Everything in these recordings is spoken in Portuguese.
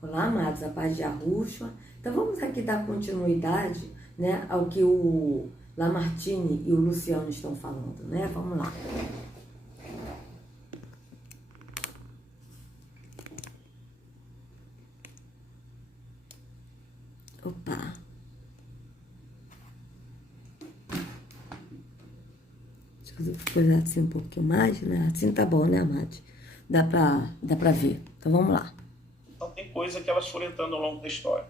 Olá, amados, a paz de Yahushua. Então vamos aqui dar continuidade, né, ao que o Lamartine e o Luciano estão falando, né? Vamos lá. Opa. Deixa eu coisar assim um pouquinho mais, né? Assim tá bom, né, amados? Dá pra ver. Então vamos lá. Então tem coisa que elas foram entrando ao longo da história.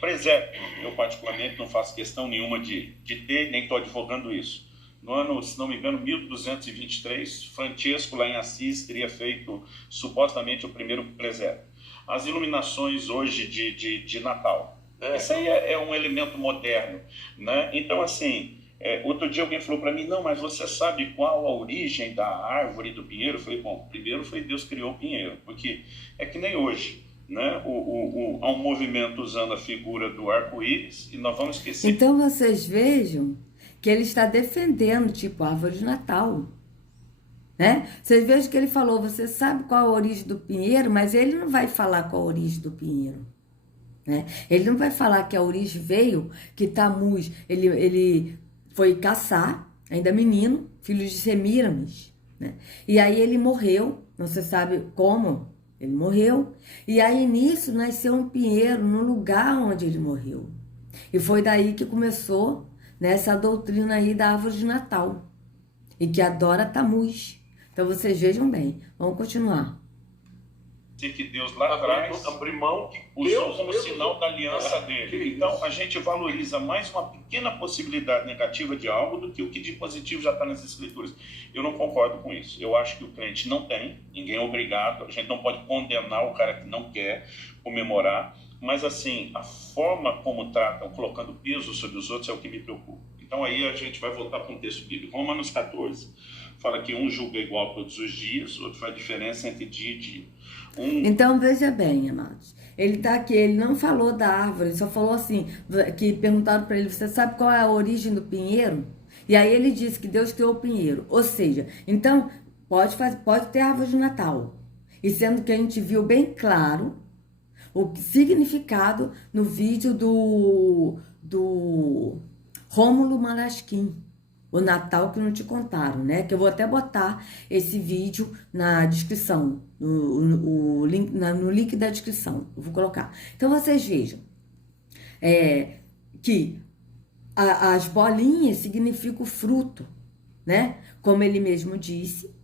Presépio, eu particularmente não faço questão nenhuma de ter, nem estou advogando isso. No ano, se não me engano, 1223, Francesco, lá em Assis, teria feito supostamente o primeiro presépio. As iluminações hoje de Natal. Isso aí é um elemento moderno, né? Então, assim, outro dia alguém falou para mim, não, mas você sabe qual a origem da árvore do pinheiro? Eu falei, bom, primeiro foi Deus que criou o pinheiro, porque é que nem hoje, né? Há um movimento usando a figura do arco-íris e nós vamos esquecer. Então vocês vejam que ele está defendendo, tipo, a árvore de Natal, né? Vocês vejam que ele falou, você sabe qual a origem do pinheiro, mas ele não vai falar qual a origem do pinheiro, né? Ele não vai falar que a origem veio, que Tamuz, ele foi caçar, ainda menino, filho de Semiramis, né? E aí ele morreu, não se sabe como, ele morreu. E aí nisso nasceu um pinheiro no lugar onde ele morreu. E foi daí que começou, né, essa doutrina aí da árvore de Natal. E que adora Tamuz. Então vocês vejam bem. Vamos continuar. Que Deus lá atrás usou como sinal da aliança dele. Então a gente valoriza mais uma pequena possibilidade negativa de algo do que o que de positivo já está nas escrituras. Eu não concordo com isso. Eu acho que o crente não tem, ninguém é obrigado, a gente não pode condenar o cara que não quer comemorar, mas assim, a forma como tratam, colocando peso sobre os outros é o que me preocupa. Então aí a gente vai voltar para um texto bíblico. Romanos 14 fala que um julga igual todos os dias, outro faz diferença entre dia e dia. Então veja bem, amados, ele tá aqui, ele não falou da árvore, ele só falou assim, que perguntaram para ele, você sabe qual é a origem do pinheiro? E aí ele disse que Deus criou o pinheiro, ou seja, então pode ter árvore de Natal, e sendo que a gente viu bem claro o significado no vídeo do Rômulo Malasquim, o Natal que não te contaram, né? Que eu vou até botar esse vídeo na descrição, no link da descrição. Eu vou colocar. Então, vocês vejam que as bolinhas significam fruto, né? Como ele mesmo disse.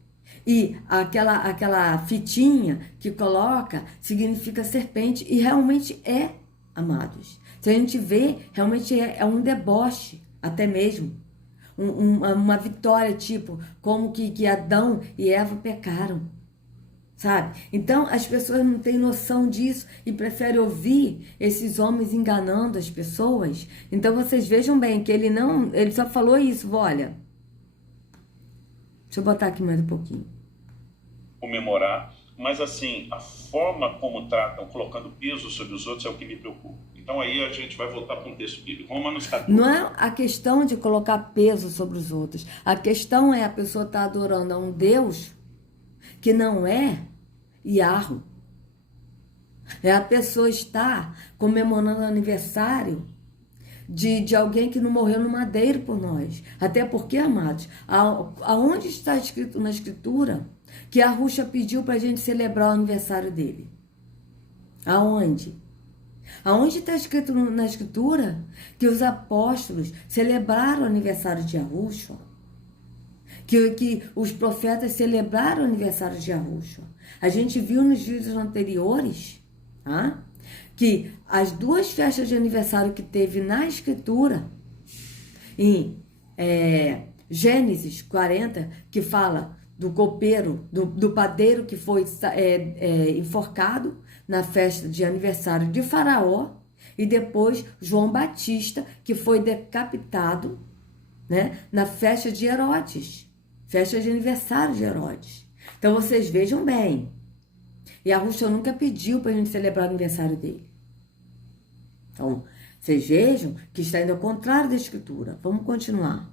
E aquela fitinha que coloca significa serpente. E realmente é, amados. Se a gente vê, realmente é um deboche, até mesmo. Uma vitória, tipo, como que Adão e Eva pecaram, sabe? Então, as pessoas não têm noção disso e preferem ouvir esses homens enganando as pessoas. Então, vocês vejam bem que ele só falou isso, olha. Deixa eu botar aqui mais um pouquinho. Comemorar, mas assim, a forma como tratam, colocando peso sobre os outros é o que me preocupa. Então aí a gente vai voltar para um texto bíblico. Romanos 14. Não é a questão de colocar peso sobre os outros. A questão é a pessoa estar adorando a um Deus que não é Yahweh. É a pessoa estar comemorando o aniversário de alguém que não morreu no madeiro por nós. Até porque, amados, aonde está escrito na Escritura que Yahushua pediu para a gente celebrar o aniversário dele? Aonde? Aonde está escrito na Escritura que os apóstolos celebraram o aniversário de Yahushua? Que os profetas celebraram o aniversário de Yahushua? A gente viu nos vídeos anteriores, tá? Que as duas festas de aniversário que teve na Escritura, em Gênesis 40, que fala do copeiro, do padeiro que foi enforcado na festa de aniversário de Faraó, e depois João Batista, que foi decapitado, né, na festa de Herodes, festa de aniversário de Herodes. Então vocês vejam bem, e Yahushua nunca pediu para a gente celebrar o aniversário dele. Então, vocês vejam que está indo ao contrário da Escritura. Vamos continuar.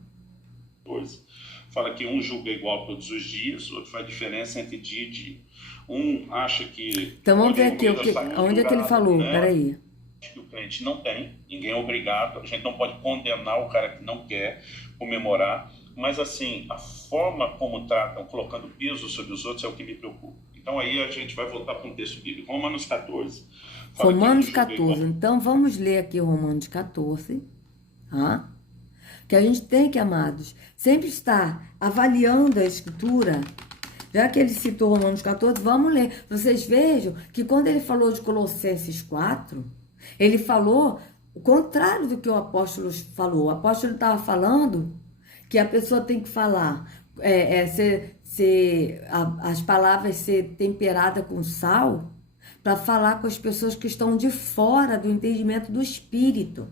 Fala que um julga igual todos os dias, outro faz diferença entre dia e dia. Um acha que... Então vamos ver aqui, onde é que ele falou, né? peraí. Que o crente não tem, ninguém é obrigado, a gente não pode condenar o cara que não quer comemorar, mas assim, a forma como tratam, colocando peso sobre os outros é o que me preocupa. Então aí a gente vai voltar para um texto bíblico, Romanos 14. Romanos 14, então vamos ler aqui Romanos 14, tá? Que a gente tem que, amados, sempre estar avaliando a escritura. Já que ele citou Romanos 14, vamos ler. Vocês vejam que quando ele falou de Colossenses 4, ele falou o contrário do que o apóstolo falou. O apóstolo estava falando que a pessoa tem que falar, as palavras ser temperadas com sal, para falar com as pessoas que estão de fora do entendimento do Espírito.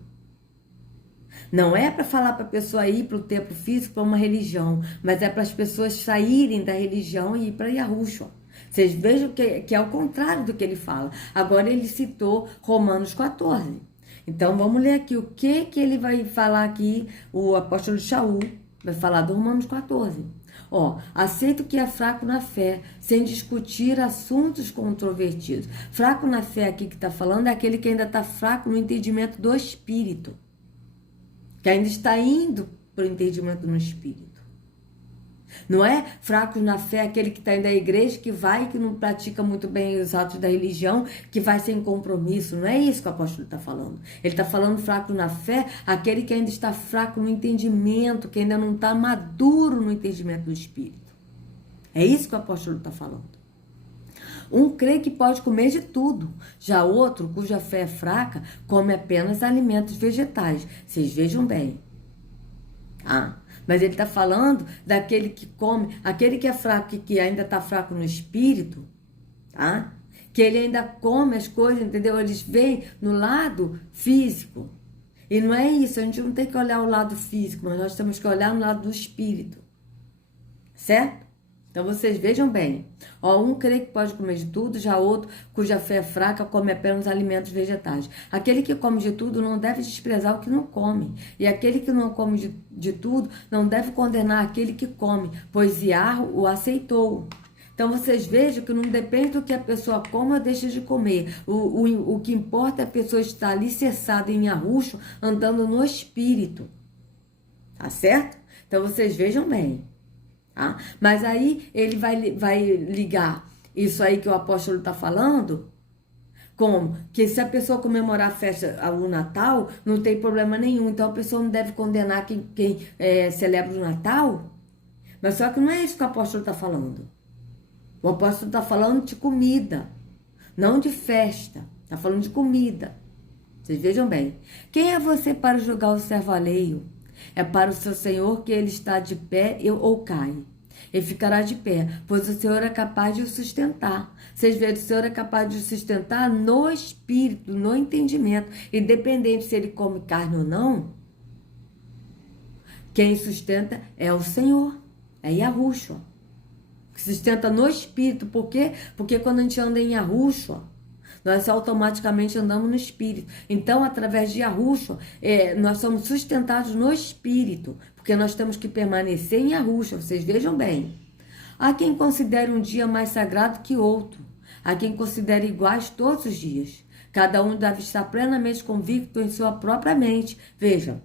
Não é para falar para a pessoa ir para o templo físico, para uma religião, mas é para as pessoas saírem da religião e ir para Yahushua. Vocês vejam que é o contrário do que ele fala. Agora ele citou Romanos 14. Então vamos ler aqui o que ele vai falar aqui, o apóstolo Shaul vai falar do Romanos 14. Aceito que é fraco na fé, sem discutir assuntos controvertidos. Fraco na fé aqui que está falando é aquele que ainda está fraco no entendimento do Espírito. Que ainda está indo para o entendimento no Espírito. Não é fraco na fé aquele que está indo à igreja, que vai e que não pratica muito bem os atos da religião, que vai sem compromisso. Não é isso que o apóstolo está falando. Ele está falando fraco na fé, aquele que ainda está fraco no entendimento, que ainda não está maduro no entendimento do Espírito. É isso que o apóstolo está falando. Um crê que pode comer de tudo, já outro, cuja fé é fraca, come apenas alimentos vegetais. Vocês vejam bem. Mas ele está falando daquele que come, aquele que é fraco, que ainda está fraco no espírito, tá? Que ele ainda come as coisas, entendeu? Eles veem no lado físico. E não é isso, a gente não tem que olhar o lado físico, mas nós temos que olhar no lado do espírito. Certo? Então vocês vejam bem. Um crê que pode comer de tudo, já outro, cuja fé é fraca, come apenas alimentos vegetais. Aquele que come de tudo não deve desprezar o que não come. E aquele que não come de tudo não deve condenar aquele que come, pois Iarro o aceitou. Então vocês vejam que não depende do que a pessoa come ou deixa de comer. O que importa é a pessoa estar alicerçada em Yahushua, andando no espírito. Tá certo? Então vocês vejam bem. Mas aí ele vai ligar isso aí que o apóstolo está falando, como que se a pessoa comemorar a festa, o Natal, não tem problema nenhum. Então a pessoa não deve condenar quem celebra o Natal. Mas só que não é isso que o apóstolo está falando. O apóstolo está falando de comida, não de festa. Está falando de comida. Vocês vejam bem. Quem é você para julgar o servo alheio? É para o seu Senhor que ele está de pé ou cai. Ele ficará de pé, pois o Senhor é capaz de o sustentar. Vocês veem, o Senhor é capaz de o sustentar no espírito, no entendimento. Independente se ele come carne ou não, quem sustenta é o Senhor, é Yahushua. Que sustenta no espírito. Por quê? Porque quando a gente anda em Yahushua, nós automaticamente andamos no Espírito. Então, através de Yahushua, nós somos sustentados no Espírito, porque nós temos que permanecer em Yahushua. Vocês vejam bem. Há quem considere um dia mais sagrado que outro. Há quem considere iguais todos os dias. Cada um deve estar plenamente convicto em sua própria mente. Vejam,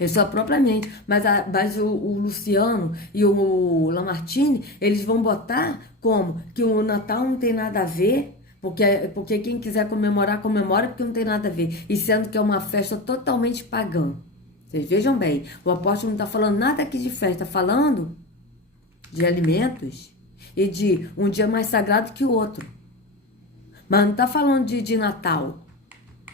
em sua própria mente. Mas o Luciano e o Lamartine, eles vão botar como que o Natal não tem nada a ver. Porque quem quiser comemorar, comemora, porque não tem nada a ver. E sendo que é uma festa totalmente pagã. Vocês vejam bem, o apóstolo não está falando nada aqui de festa, está falando de alimentos e de um dia mais sagrado que o outro. Mas não está falando de Natal.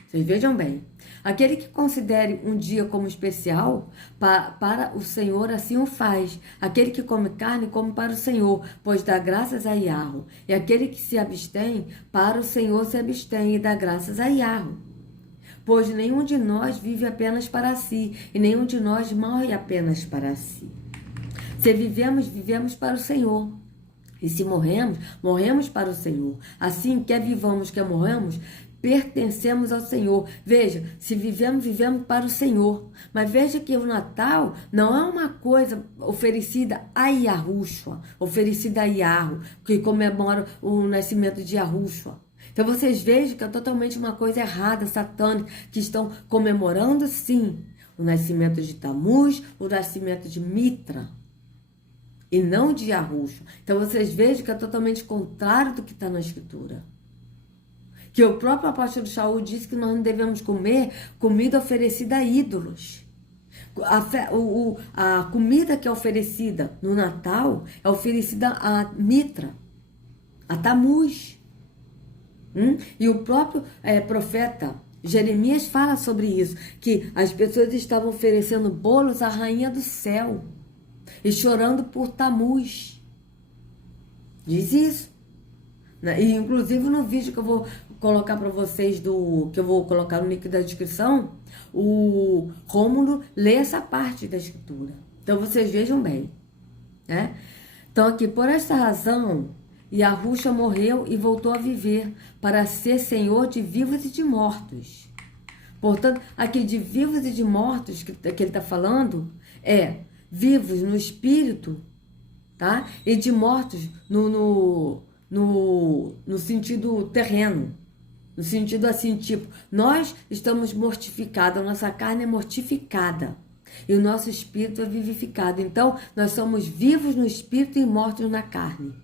Vocês vejam bem. Aquele que considere um dia como especial, para o Senhor assim o faz. Aquele que come carne, come para o Senhor, pois dá graças a Iarro. E aquele que se abstém, para o Senhor se abstém e dá graças a Iarro. Pois nenhum de nós vive apenas para si, e nenhum de nós morre apenas para si. Se vivemos, vivemos para o Senhor. E se morremos, morremos para o Senhor. Assim, quer vivamos, quer morramos, pertencemos ao Senhor. Veja, se vivemos, vivemos para o Senhor. Mas veja que o Natal não é uma coisa oferecida a Yahushua, oferecida a Yahweh, que comemora o nascimento de Yahushua. Então vocês vejam que é totalmente uma coisa errada, satânica, que estão comemorando sim o nascimento de Tammuz, o nascimento de Mitra, e não de Yahushua. Então vocês vejam que é totalmente contrário do que está na Escritura. Que o próprio apóstolo Shaul disse que nós não devemos comer comida oferecida a ídolos. A comida que é oferecida no Natal é oferecida a Mitra, a Tammuz. E o próprio profeta Jeremias fala sobre isso, que as pessoas estavam oferecendo bolos à rainha do céu e chorando por Tammuz. Diz isso. E inclusive no vídeo que eu vou colocar para vocês, que eu vou colocar no link da descrição, o Rômulo lê essa parte da escritura. Então vocês vejam bem, né? Então aqui, por esta razão, Yahushua morreu e voltou a viver para ser Senhor de vivos e de mortos. Portanto, aqui de vivos e de mortos que ele está falando é vivos no espírito, tá? E de mortos no sentido terreno. No sentido assim, tipo, nós estamos mortificados, a nossa carne é mortificada e o nosso espírito é vivificado. Então, nós somos vivos no espírito e mortos na carne.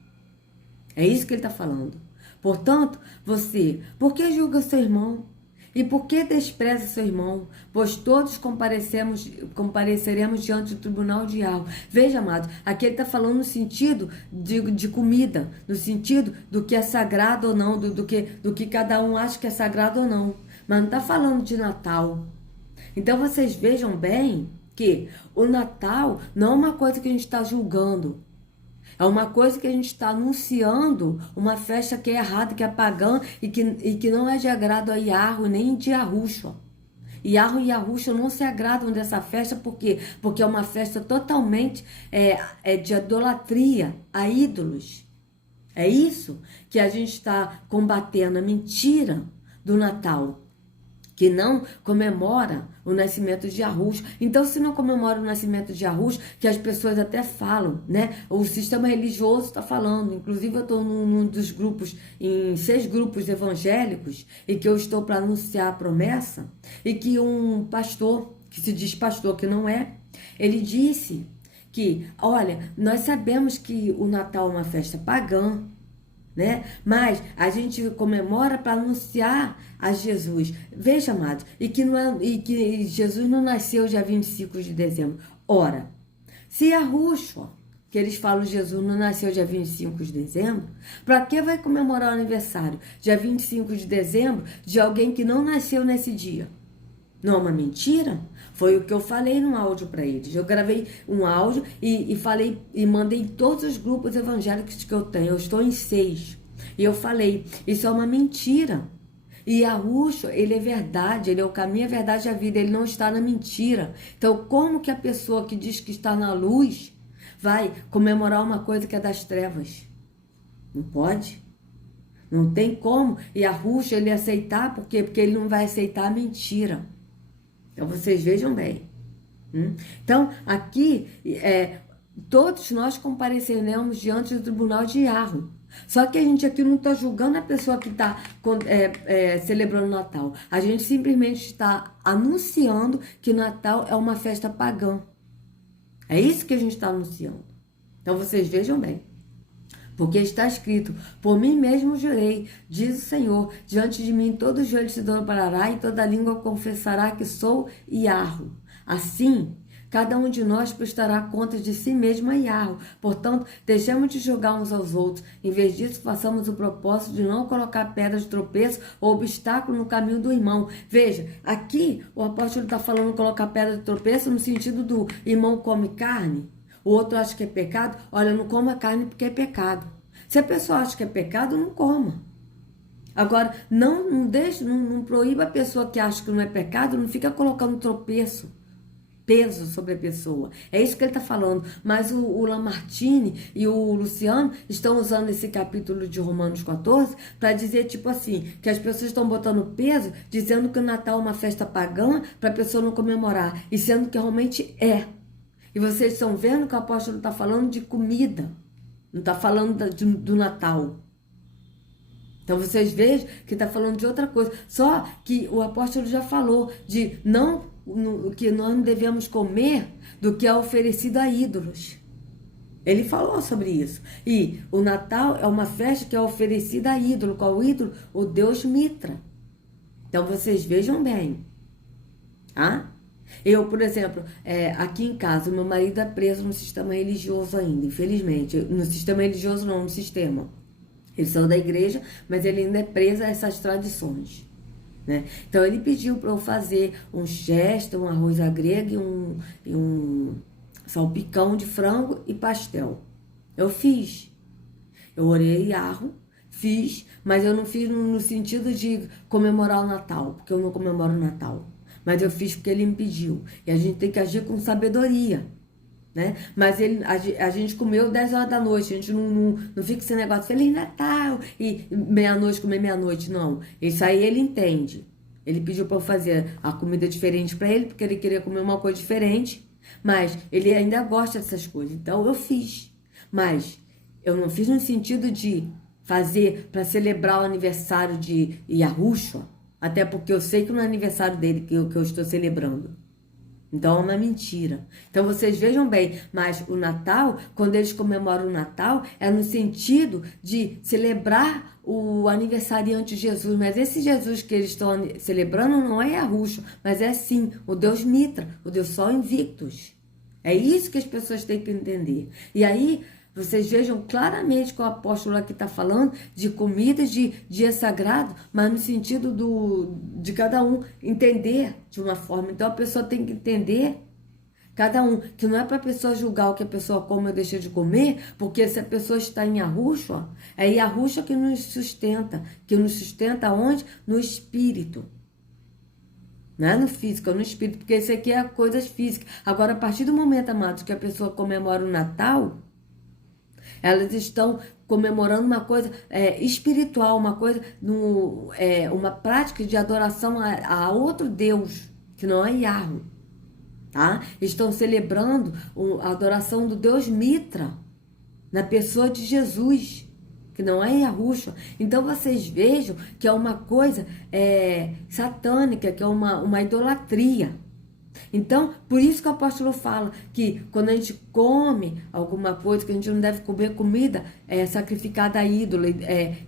É isso que ele está falando. Portanto, você, por que julga seu irmão? E por que despreza seu irmão? Pois todos compareceremos diante do tribunal de Yahweh. Veja, amado, aqui ele está falando no sentido de comida, no sentido do que é sagrado ou não, do que cada um acha que é sagrado ou não. Mas não está falando de Natal. Então vocês vejam bem que o Natal não é uma coisa que a gente está julgando. É uma coisa que a gente está anunciando, uma festa que é errada, que é pagã e que não é de agrado a Yahweh nem de Yahushua. Yahweh e Yahushua não se agradam dessa festa, por quê? Porque é uma festa totalmente de idolatria a ídolos. É isso que a gente está combatendo, a mentira do Natal, que não comemora o nascimento de Yahushua. Então, se não comemora o nascimento de Yahushua, que as pessoas até falam, né? O sistema religioso está falando. Inclusive, eu estou num dos grupos, em 6 grupos evangélicos, e que eu estou para anunciar a promessa, e que um pastor, que se diz pastor, que não é, ele disse que, olha, nós sabemos que o Natal é uma festa pagã, né? Mas a gente comemora para anunciar a Jesus. Veja, amados, e que Jesus não nasceu dia 25 de dezembro. Ora, se Yahushua, que eles falam Jesus, não nasceu dia 25 de dezembro, para que vai comemorar o aniversário dia 25 de dezembro de alguém que não nasceu nesse dia? Não é uma mentira? Foi o que eu falei no áudio para eles. Eu gravei um áudio e falei e mandei em todos os grupos evangélicos que eu tenho. Eu estou em 6. E eu falei, isso é uma mentira. E Yahushua, ele é verdade, ele é o caminho, a verdade e a vida. Ele não está na mentira. Então, como que a pessoa que diz que está na luz vai comemorar uma coisa que é das trevas? Não pode. Não tem como Yahushua ele aceitar, por quê? Porque ele não vai aceitar a mentira. Então, vocês vejam bem. Então, aqui, todos nós compareceremos diante do tribunal de Yahweh. Só que a gente aqui não está julgando a pessoa que está celebrando o Natal. A gente simplesmente está anunciando que Natal é uma festa pagã. É isso que a gente está anunciando. Então, vocês vejam bem. Porque está escrito, por mim mesmo jurei, diz o Senhor, diante de mim todo joelho se dobrará e toda língua confessará que sou Yahweh. Assim, cada um de nós prestará contas de si mesmo a Yahweh. Portanto, deixemos de julgar uns aos outros. Em vez disso, façamos o propósito de não colocar pedra de tropeço ou obstáculo no caminho do irmão. Veja, aqui o apóstolo está falando colocar pedra de tropeço no sentido do irmão come carne. O outro acha que é pecado. Olha, não coma carne porque é pecado. Se a pessoa acha que é pecado, não coma. Agora, não proíba a pessoa que acha que não é pecado, não fica colocando tropeço peso sobre a pessoa. É isso que ele está falando. Mas o Lamartine e o Luciano estão usando esse capítulo de Romanos 14 para dizer, tipo assim, que as pessoas estão botando peso, dizendo que o Natal é uma festa pagã para a pessoa não comemorar, e sendo que realmente é. E vocês estão vendo que o apóstolo está falando de comida, não está falando do Natal. Então vocês vejam que está falando de outra coisa. Só que o apóstolo já falou de que nós não devemos comer do que é oferecido a ídolos. Ele falou sobre isso. E o Natal é uma festa que é oferecida a ídolo. Qual ídolo? O Deus Mitra. Então vocês vejam bem. Tá? Eu, por exemplo, aqui em casa, o meu marido é preso no sistema religioso ainda, infelizmente. No sistema religioso não, no sistema. Ele saiu da igreja, mas ele ainda é preso a essas tradições, né? Então ele pediu para eu fazer um chester, um arroz à grega e um salpicão de frango e pastel. Eu fiz. Eu orei Yarro, fiz, mas eu não fiz no sentido de comemorar o Natal, porque eu não comemoro o Natal. Mas eu fiz porque ele me pediu. E a gente tem que agir com sabedoria, né? Mas a gente comeu 10 horas da noite, a gente não fica esse negócio, Feliz Natal, e meia-noite comer meia-noite, não. Isso aí ele entende. Ele pediu para eu fazer a comida diferente para ele, porque ele queria comer uma coisa diferente, mas ele ainda gosta dessas coisas, então eu fiz. Mas eu não fiz no sentido de fazer para celebrar o aniversário de Yahushua, até porque eu sei que não é aniversário dele que eu estou celebrando. Então é uma mentira. Então vocês vejam bem, mas o Natal, quando eles comemoram o Natal, é no sentido de celebrar o aniversariante de Jesus. Mas esse Jesus que eles estão celebrando não é Yahushua, mas é sim o Deus Mitra, o Deus Sol Invictus. É isso que as pessoas têm que entender. E aí vocês vejam claramente que o apóstolo aqui está falando de comidas de dia sagrado, mas no sentido de cada um entender de uma forma. Então a pessoa tem que entender, cada um, que não é para a pessoa julgar o que a pessoa come ou deixa de comer, porque se a pessoa está em Yahushua, é Yahushua que nos sustenta onde? No espírito. Não é no físico, é no espírito, porque isso aqui é coisas físicas. Agora, a partir do momento, amados, que a pessoa comemora o Natal, elas estão comemorando uma coisa espiritual, uma coisa, uma prática de adoração a outro Deus, que não é Yahweh, tá? Estão celebrando a adoração do Deus Mitra, na pessoa de Jesus, que não é Yahushua. Então vocês vejam que é uma coisa satânica, que é uma idolatria. Então, por isso que o apóstolo fala que quando a gente come alguma coisa, que a gente não deve comer comida sacrificada a ídolo,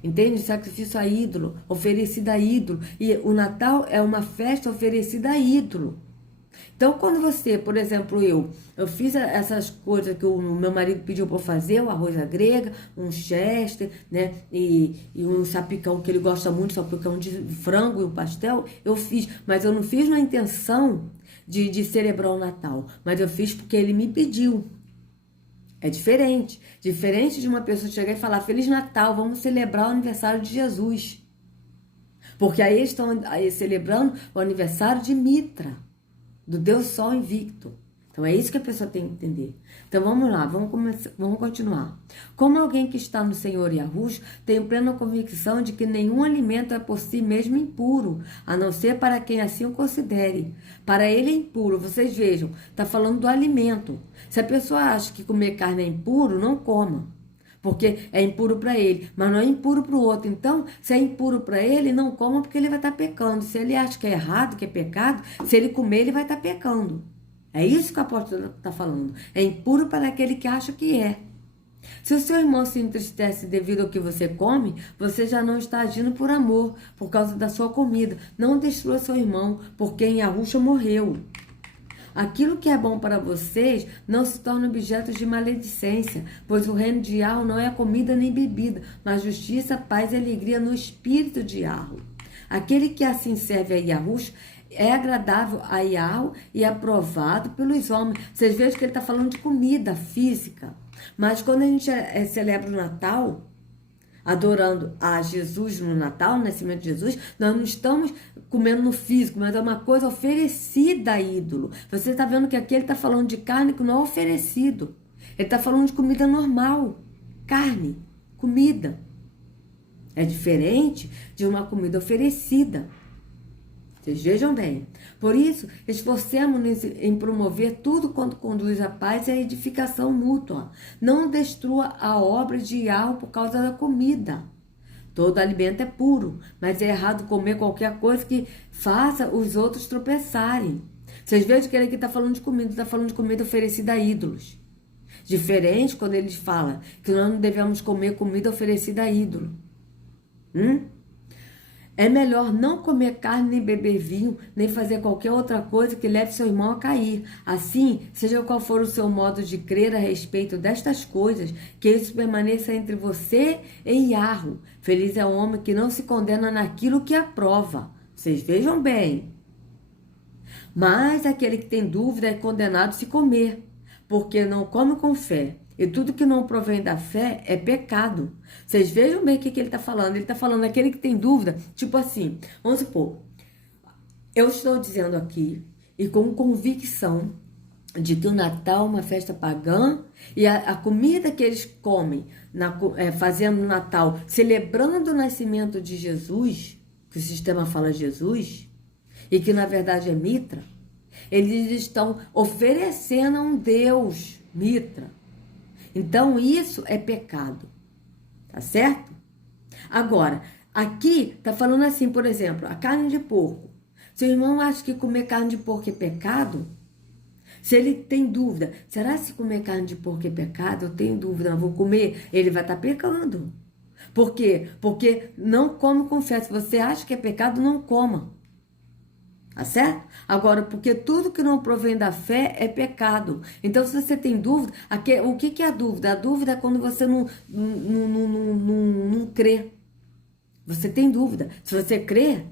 entende? Sacrifício a ídolo, oferecida a ídolo. E o Natal é uma festa oferecida a ídolo. Então, quando você, por exemplo, eu fiz essas coisas que o meu marido pediu para eu fazer, o arroz à grega, um chester, né, e um sapicão que ele gosta muito, sapicão de frango e o pastel, eu fiz, mas eu não fiz na intenção de celebrar o Natal, mas eu fiz porque ele me pediu. É diferente. Diferente de uma pessoa chegar e falar, Feliz Natal, vamos celebrar o aniversário de Jesus. Porque aí eles estão celebrando o aniversário de Mitra, do Deus Sol Invicto. Então é isso que a pessoa tem que entender. Então vamos lá, vamos continuar. Como alguém que está no Senhor Yahushua, tenho plena convicção de que nenhum alimento é por si mesmo impuro, a não ser para quem assim o considere. Para ele é impuro. Vocês vejam, está falando do alimento. Se a pessoa acha que comer carne é impuro, não coma, porque é impuro para ele, mas não é impuro para o outro. Então, se é impuro para ele, não coma, porque ele vai estar pecando. Se ele acha que é errado, que é pecado, se ele comer, ele vai estar pecando. É isso que o apóstolo está falando. É impuro para aquele que acha que é. Se o seu irmão se entristece devido ao que você come, você já não está agindo por amor, por causa da sua comida. Não destrua seu irmão, porque em Yahushua morreu. Aquilo que é bom para vocês não se torna objeto de maledicência, pois o reino de Yahweh não é comida nem bebida, mas justiça, paz e alegria no espírito de Yahweh. Aquele que assim serve a Yahushua é agradável a Yahweh e aprovado pelos homens. Vocês vejam que ele está falando de comida física. Mas quando a gente celebra o Natal, adorando a Jesus no Natal, no nascimento de Jesus, nós não estamos comendo no físico, mas é uma coisa oferecida a ídolo. Você está vendo que aqui ele está falando de carne que não é oferecido. Ele está falando de comida normal. Carne, comida. É diferente de uma comida oferecida. Vocês vejam bem. Por isso, esforcemos-nos em promover tudo quanto conduz à paz e à edificação mútua. Não destrua a obra de Yahweh por causa da comida. Todo alimento é puro, mas é errado comer qualquer coisa que faça os outros tropeçarem. Vocês vejam que ele aqui está falando de comida, está falando de comida oferecida a ídolos. Diferente quando ele fala que nós não devemos comer comida oferecida a ídolo. É melhor não comer carne, nem beber vinho, nem fazer qualquer outra coisa que leve seu irmão a cair. Assim, seja qual for o seu modo de crer a respeito destas coisas, que isso permaneça entre você e Yahweh. Feliz é o homem que não se condena naquilo que aprova. Vocês vejam bem. Mas aquele que tem dúvida é condenado se comer, porque não come com fé. E tudo que não provém da fé é pecado. Vocês vejam bem o que ele está falando. Ele está falando aquele que tem dúvida, tipo assim, vamos supor, eu estou dizendo aqui, e com convicção, de que o Natal é uma festa pagã, e a comida que eles comem, fazendo o Natal, celebrando o nascimento de Jesus, que o sistema fala Jesus, e que na verdade é Mitra, eles estão oferecendo a um Deus, Mitra. Então, isso é pecado, tá certo? Agora, aqui tá falando assim, por exemplo, a carne de porco. Seu irmão acha que comer carne de porco é pecado? Se ele tem dúvida, será se comer carne de porco é pecado? Eu tenho dúvida, não vou comer, ele vai estar pecando. Por quê? Porque não come com fé. Se você acha que é pecado, não coma. Tá certo? Agora, porque tudo que não provém da fé é pecado. Então, se você tem dúvida, o que é a dúvida? A dúvida é quando você não crê. Você tem dúvida. Se você crê,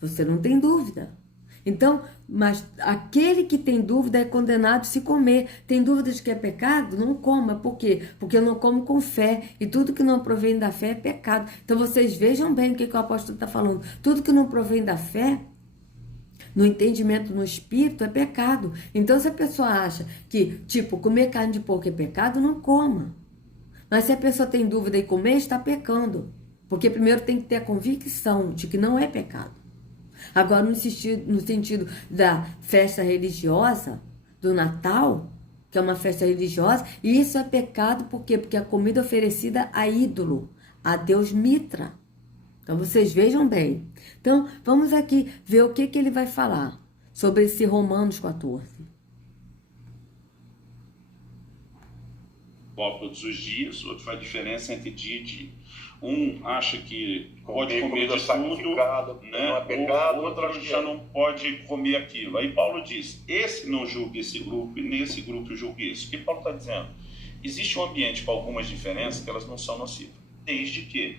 você não tem dúvida. Então, mas aquele que tem dúvida é condenado se comer. Tem dúvida de que é pecado? Não coma. Por quê? Porque eu não como com fé. E tudo que não provém da fé é pecado. Então, vocês vejam bem o que o apóstolo está falando. Tudo que não provém da fé, no entendimento no espírito, é pecado. Então, se a pessoa acha que, tipo, comer carne de porco é pecado, não coma. Mas se a pessoa tem dúvida em comer, está pecando. Porque primeiro tem que ter a convicção de que não é pecado. Agora, no sentido da festa religiosa, do Natal, que é uma festa religiosa, e isso é pecado, por quê? Porque a comida oferecida a ídolo, a Deus Mitra. Então, vocês vejam bem. Então, vamos aqui ver o que ele vai falar sobre esse Romanos 14. Igual todos os dias, outro faz diferença entre dia e dia. Um acha que pode comer de tudo, né? Não é pecado, o outro já não pode comer aquilo. Aí Paulo diz, esse não julgue esse grupo e nesse grupo julgue esse. O que Paulo está dizendo? Existe um ambiente para algumas diferenças que elas não são nocivas. Desde que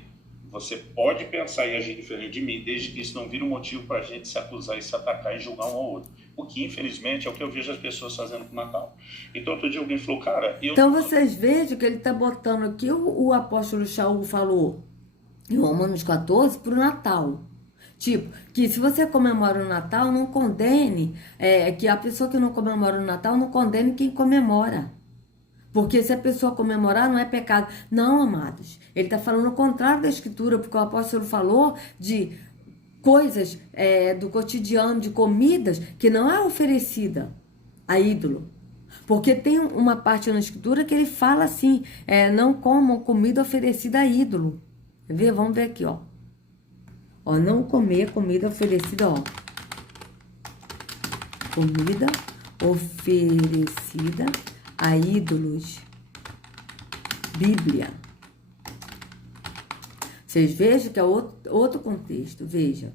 você pode pensar e agir diferente de mim, desde que isso não vira um motivo para a gente se acusar e se atacar e julgar um ao outro. O que, infelizmente, é o que eu vejo as pessoas fazendo com o Natal. Então, outro dia alguém falou, cara... Então, vocês vejam que ele está botando aqui, o apóstolo Shaul falou em Romanos 14 para o Natal. Tipo, que se você comemora o Natal, não condene, que a pessoa que não comemora o Natal não condene quem comemora. Porque se a pessoa comemorar, não é pecado. Não, amados. Ele está falando o contrário da Escritura, porque o apóstolo falou de coisas do cotidiano, de comidas, que não é oferecida a ídolo. Porque tem uma parte na Escritura que ele fala assim, não comam comida oferecida a ídolo. Quer ver? Vamos ver aqui, ó. Ó, não comer comida oferecida, ó. Comida oferecida a ídolos. Bíblia. Vocês vejam que é outro contexto. Veja.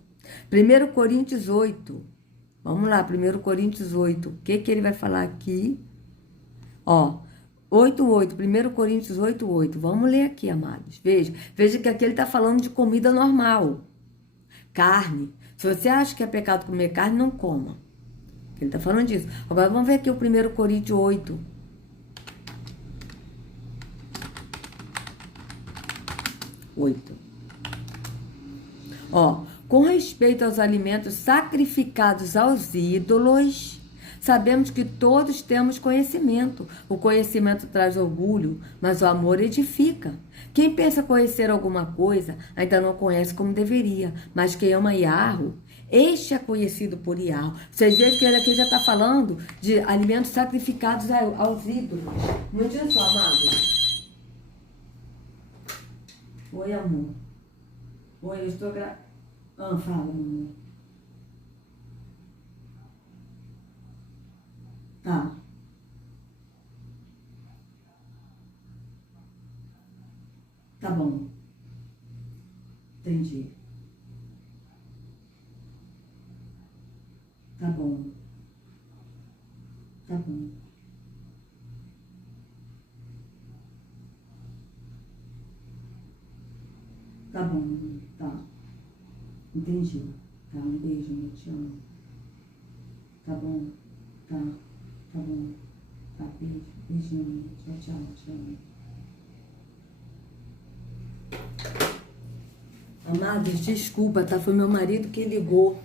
1 Coríntios 8. Vamos lá, 1 Coríntios 8. O que ele vai falar aqui? Ó, 8:8. 1 Coríntios 8:8. Vamos ler aqui, amados. Veja que aqui ele está falando de comida normal. Carne. Se você acha que é pecado comer carne, não coma. Ele está falando disso. Agora vamos ver aqui o 1 Coríntios 8. 8. Ó, com respeito aos alimentos sacrificados aos ídolos, sabemos que todos temos conhecimento. O conhecimento traz orgulho, mas o amor edifica. Quem pensa conhecer alguma coisa, ainda não conhece como deveria, mas quem ama Yahweh, este é conhecido por Yahweh. Vocês veem que ele aqui já está falando de alimentos sacrificados aos ídolos. Um dia só, amados. Oi, amor. Oi, eu estou fala, amor. Tá. Tá bom. Entendi. Tá bom. Tá bom. Tá bom, tá. Entendi. Tá, um beijo, eu te amo. Tá bom? Tá. Tá bom. Tá, beijo. Beijinho. Tchau, tchau, te amo. Amados, desculpa, tá? Foi meu marido que ligou,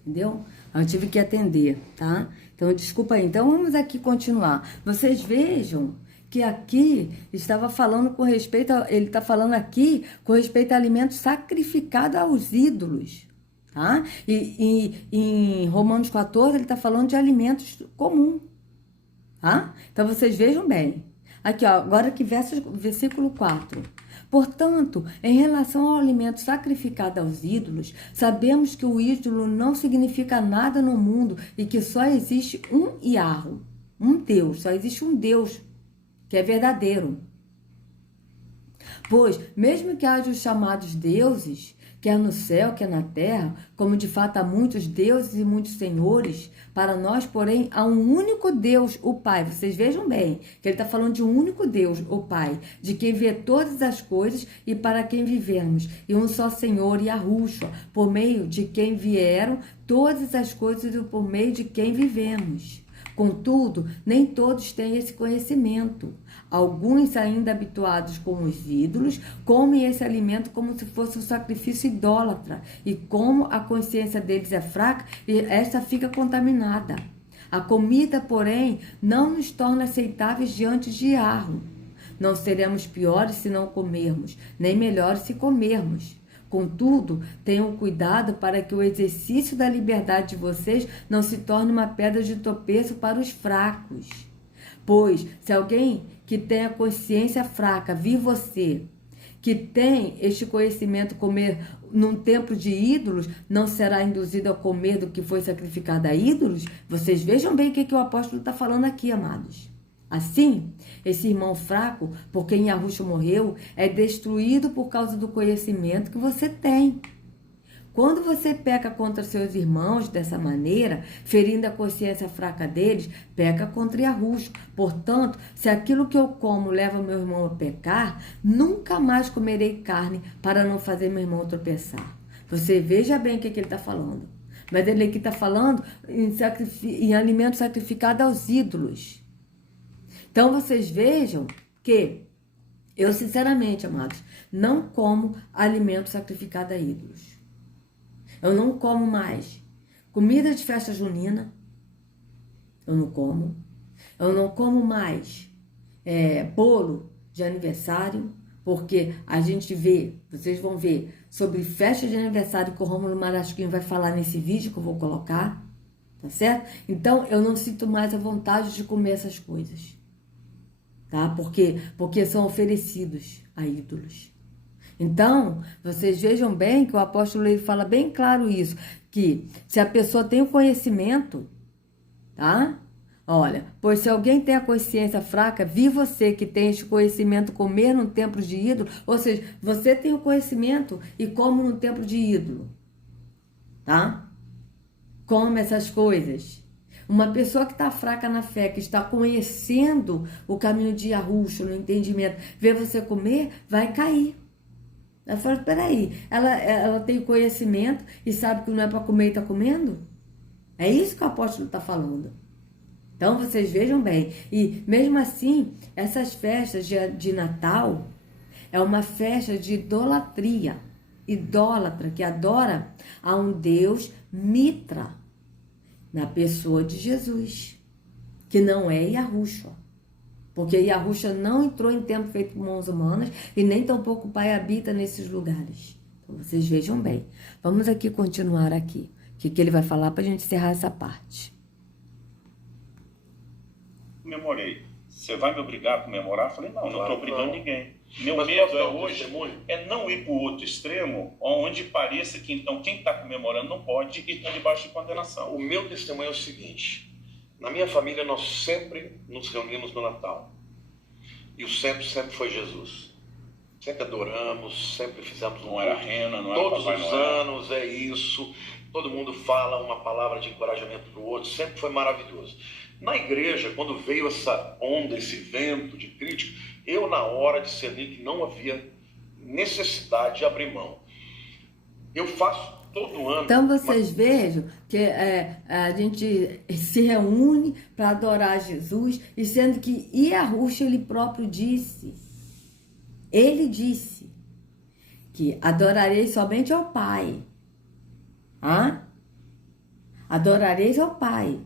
entendeu? Eu tive que atender, tá? Então, desculpa aí. Então, vamos aqui continuar. Vocês vejam que aqui estava falando com respeito, ele está falando aqui com respeito a alimentos sacrificados aos ídolos, tá? E em Romanos 14, ele está falando de alimentos comuns, tá? Então, vocês vejam bem. Aqui, ó, agora que versículo 4. Portanto, em relação ao alimento sacrificado aos ídolos, sabemos que o ídolo não significa nada no mundo e que só existe um Yahweh, um Deus, só existe um Deus que é verdadeiro. Pois, mesmo que haja os chamados deuses, quer no céu, quer na terra, como de fato há muitos deuses e muitos senhores, para nós, porém, há um único Deus, o Pai. Vocês vejam bem que ele está falando de um único Deus, o Pai, de quem vê todas as coisas e para quem vivemos, e um só Senhor, Yahushua, por meio de quem vieram todas as coisas e por meio de quem vivemos. Contudo, nem todos têm esse conhecimento. Alguns, ainda habituados com os ídolos, comem esse alimento como se fosse um sacrifício idólatra. E como a consciência deles é fraca, esta fica contaminada. A comida, porém, não nos torna aceitáveis diante de Yahweh. Não seremos piores se não comermos, nem melhores se comermos. Contudo, tenham cuidado para que o exercício da liberdade de vocês não se torne uma pedra de tropeço para os fracos. Pois, se alguém que tem a consciência fraca vir você, que tem este conhecimento, comer num templo de ídolos, não será induzido a comer do que foi sacrificado a ídolos? Vocês vejam bem o que o apóstolo está falando aqui, amados. Assim, esse irmão fraco, por quem Yahushua morreu, é destruído por causa do conhecimento que você tem. Quando você peca contra seus irmãos dessa maneira, ferindo a consciência fraca deles, peca contra Yahushua. Portanto, se aquilo que eu como leva meu irmão a pecar, nunca mais comerei carne para não fazer meu irmão tropeçar. Você veja bem o que ele está falando. Mas ele aqui está falando em alimento sacrificado aos ídolos. Então, vocês vejam que eu, sinceramente, amados, não como alimento sacrificado a ídolos. Eu não como mais comida de festa junina. Eu não como. Eu não como mais bolo de aniversário, porque a gente vê, vocês vão ver, sobre festa de aniversário que o Rômulo Marasquinho vai falar nesse vídeo que eu vou colocar, tá certo? Então, eu não sinto mais a vontade de comer essas coisas. Tá? Porque são oferecidos a ídolos. Então, vocês vejam bem que o apóstolo ele fala bem claro isso, que se a pessoa tem o conhecimento, tá? Olha, pois se alguém tem a consciência fraca, vi você que tem este conhecimento comer num templo de ídolo, ou seja, você tem o conhecimento e come num templo de ídolo, tá? Come essas coisas. Uma pessoa que está fraca na fé, que está conhecendo o caminho de Yahushua, no entendimento, vê você comer, vai cair. Ela fala, peraí, ela tem conhecimento e sabe que não é para comer e está comendo? É isso que o apóstolo está falando. Então, vocês vejam bem. E, mesmo assim, essas festas de Natal é uma festa de idolatria. Idólatra, que adora a um Deus Mitra, na pessoa de Jesus, que não é Yahushua. Porque Yahushua não entrou em templo feito por mãos humanas e nem tampouco o Pai habita nesses lugares. Então vocês vejam bem. Vamos aqui continuar aqui. O que ele vai falar para a gente encerrar essa parte. Comemorei. Você vai me obrigar a comemorar? Eu falei, não estou obrigando ninguém. Meu Mas medo posso dar um hoje testemunho? é não ir para o outro extremo, onde pareça que então quem está comemorando não pode e está debaixo de condenação. O meu testemunho é o seguinte: na minha família nós sempre nos reunimos no Natal. E o centro sempre foi Jesus. Sempre adoramos, sempre fizemos Não era rena, não era todos Papai os Noel. anos é isso. Todo mundo fala uma palavra de encorajamento para o outro. Sempre foi maravilhoso. Na igreja, quando veio essa onda, esse vento de crítica, eu na hora discerni que não havia necessidade de abrir mão. Eu faço todo ano. Então vocês vejam que a gente se reúne para adorar Jesus, e sendo que Yahushua ele próprio disse, ele disse que adorarei somente ao Pai. Adorareis ao Pai.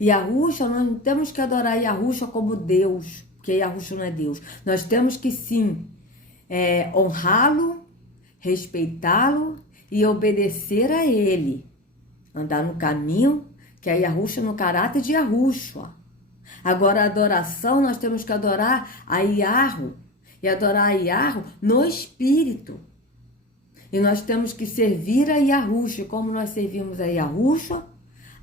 Yahushua, nós não temos que adorar Yahushua como Deus, porque Yahushua não é Deus. Nós temos que sim honrá-lo, respeitá-lo e obedecer a ele. Andar no caminho que é Yahushua, no caráter de Yahushua. Agora a adoração, nós temos que adorar a Yahu, e adorar a Yahu no Espírito. E nós temos que servir a Yahushua, como nós servimos a Yahushua,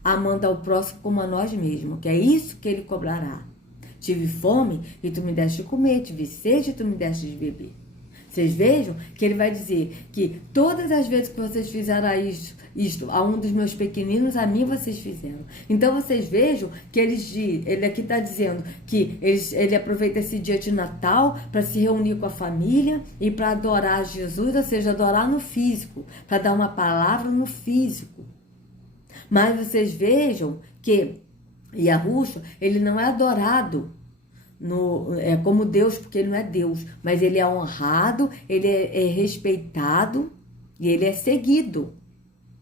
amando ao próximo como a nós mesmos, que é isso que ele cobrará. Tive fome e tu me deste de comer, tive sede e tu me deste de beber. Vocês vejam que ele vai dizer que todas as vezes que vocês fizeram isto a um dos meus pequeninos, a mim vocês fizeram. Então vocês vejam que ele aqui está dizendo que ele aproveita esse dia de Natal para se reunir com a família e para adorar Jesus, ou seja, adorar no físico, para dar uma palavra no físico. Mas vocês vejam que Yahushua, ele não é adorado como Deus, porque ele não é Deus, mas ele é honrado, ele é respeitado e ele é seguido.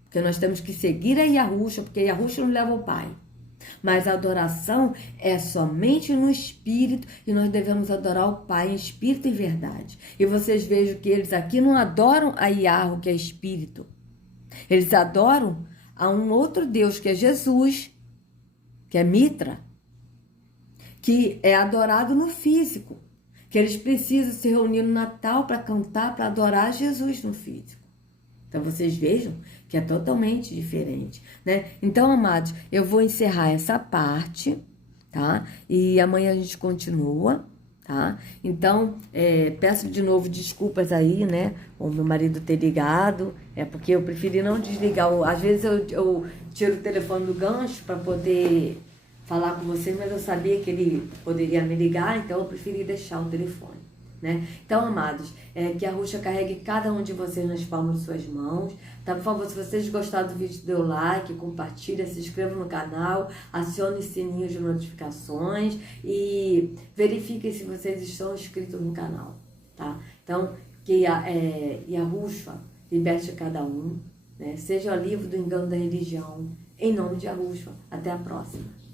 Porque nós temos que seguir a Yahushua, porque Yahushua nos leva ao Pai. Mas a adoração é somente no Espírito, e nós devemos adorar o Pai em Espírito e verdade. E vocês vejam que eles aqui não adoram a Yahu, que é Espírito. Eles adoram a um outro Deus, que é Jesus, que é Mitra, que é adorado no físico, que eles precisam se reunir no Natal para cantar, para adorar Jesus no físico. Então vocês vejam que é totalmente diferente, né? Então, amados, eu vou encerrar essa parte, tá? E amanhã a gente continua, tá? Então, peço de novo desculpas aí, né? O meu marido ter ligado, porque eu preferi não desligar. Às vezes eu tiro o telefone do gancho para poder falar com vocês, mas eu sabia que ele poderia me ligar, então eu preferi deixar o telefone, né? Então, amados, que a Yahushua carregue cada um de vocês nas palmas de suas mãos, tá? Por favor, se vocês gostaram do vídeo, dê o like, compartilha, se inscreva no canal, acione o sininho de notificações e verifiquem se vocês estão inscritos no canal, tá? Então, que Yahushua liberte cada um, né? Seja livre do engano da religião, em nome de Yahushua. Até a próxima.